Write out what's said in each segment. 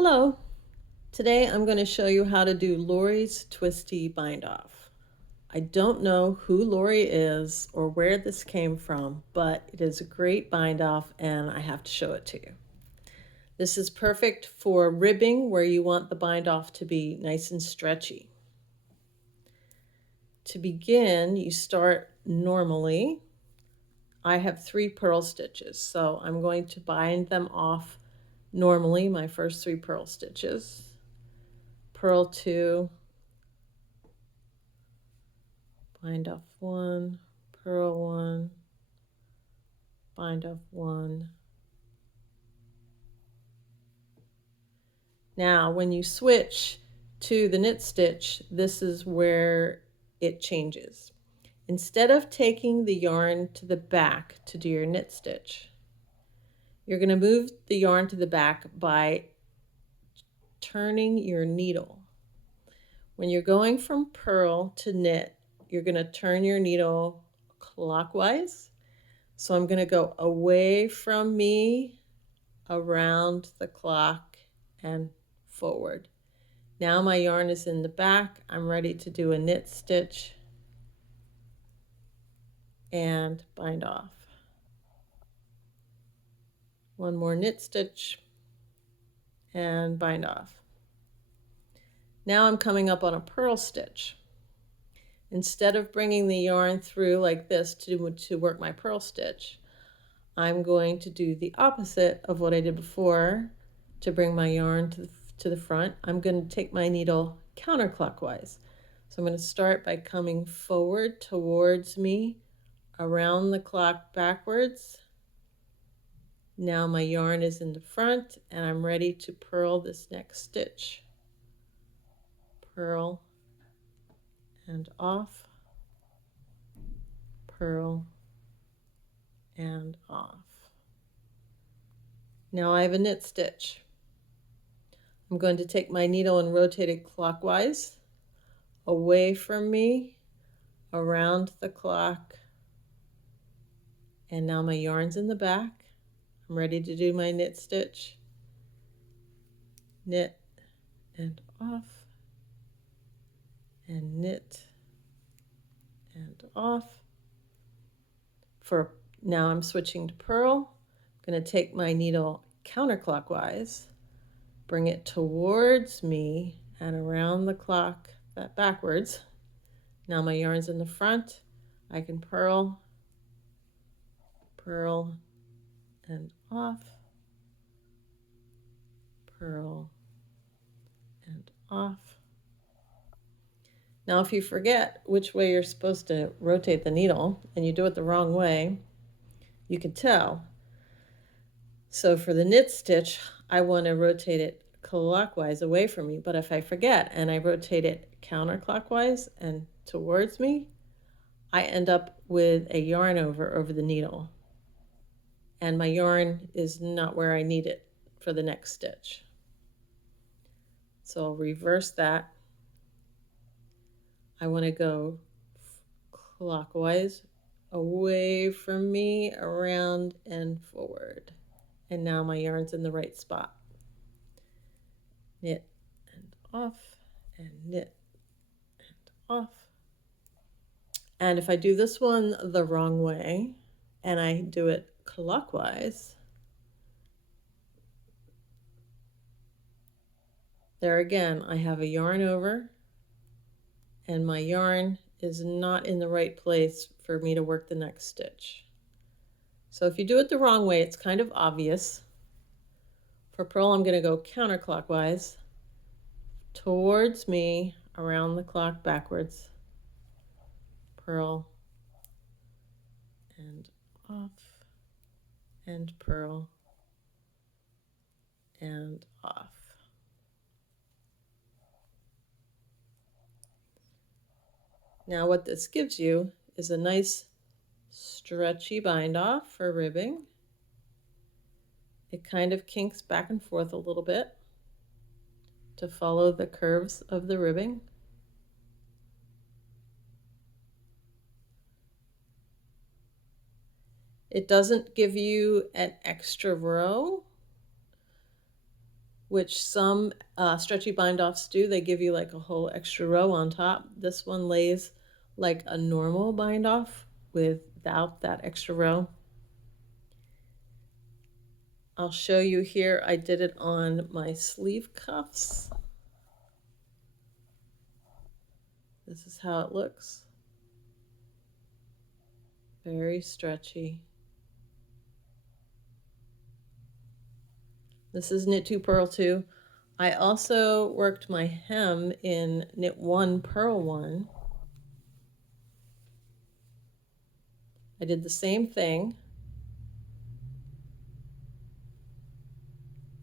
Hello. Today I'm going to show you how to do Lori's Twisty Bind Off. I don't know who Lori is or where this came from, but it is a great bind off and I have to show it to you. This is perfect for ribbing where you want the bind off to be nice and stretchy. To begin, you start normally. I have 3 purl stitches, so I'm going to bind them off normally, my first 3 purl stitches. Purl 2, bind off 1, purl 1, bind off 1. Now when you switch to the knit stitch, this is where it changes. Instead of taking the yarn to the back to do your knit stitch, you're going to move the yarn to the back by turning your needle. When you're going from purl to knit, you're going to turn your needle clockwise. So I'm going to go away from me, around the clock, and forward. Now my yarn is in the back. I'm ready to do a knit stitch and bind off. One more knit stitch and bind off. Now I'm coming up on a purl stitch. Instead of bringing the yarn through like this to work my purl stitch, I'm going to do the opposite of what I did before to bring my yarn to the front. I'm going to take my needle counterclockwise. So I'm going to start by coming forward towards me, around the clock backwards. Now my yarn is in the front and I'm ready to purl this next stitch. Purl and off, purl and off. Now I have a knit stitch. I'm going to take my needle and rotate it clockwise, away from me, around the clock, and now my yarn's in the back. I'm ready to do my knit stitch. Knit and off, and knit and off. For now I'm switching to purl. I'm going to take my needle counterclockwise, bring it towards me and around the clock, that backwards. Now my yarn's in the front. I can purl, purl and off, purl and off. Now if you forget which way you're supposed to rotate the needle and you do it the wrong way, you can tell. So for the knit stitch, I want to rotate it clockwise away from me, but if I forget and I rotate it counterclockwise and towards me, I end up with a yarn over the needle, and my yarn is not where I need it for the next stitch. So I'll reverse that. I want to go clockwise, away from me, around and forward. And now my yarn's in the right spot. Knit and off, and knit and off. And if I do this one the wrong way and I do it clockwise, there again I have a yarn over and my yarn is not in the right place for me to work the next stitch. So if you do it the wrong way, it's kind of obvious. For purl, I'm going to go counterclockwise, towards me, around the clock backwards, purl and off, and purl and off. Now what this gives you is a nice stretchy bind off for ribbing. It kind of kinks back and forth a little bit to follow the curves of the ribbing. It doesn't give you an extra row, which some stretchy bind offs do. They give you like a whole extra row on top. This one lays like a normal bind off without that extra row. I'll show you here. I did it on my sleeve cuffs. This is how it looks. Very stretchy. This is knit 2 purl 2. I also worked my hem in knit 1 purl 1. I did the same thing,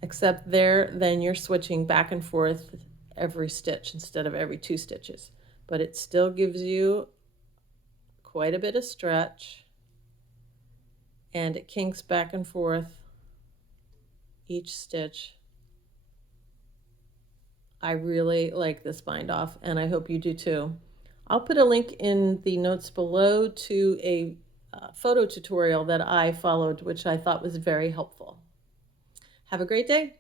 except there then you're switching back and forth every stitch instead of every 2 stitches. But it still gives you quite a bit of stretch, and it kinks back and forth each stitch. I really like this bind off, and I hope you do too. I'll put a link in the notes below to a photo tutorial that I followed, which I thought was very helpful. Have a great day.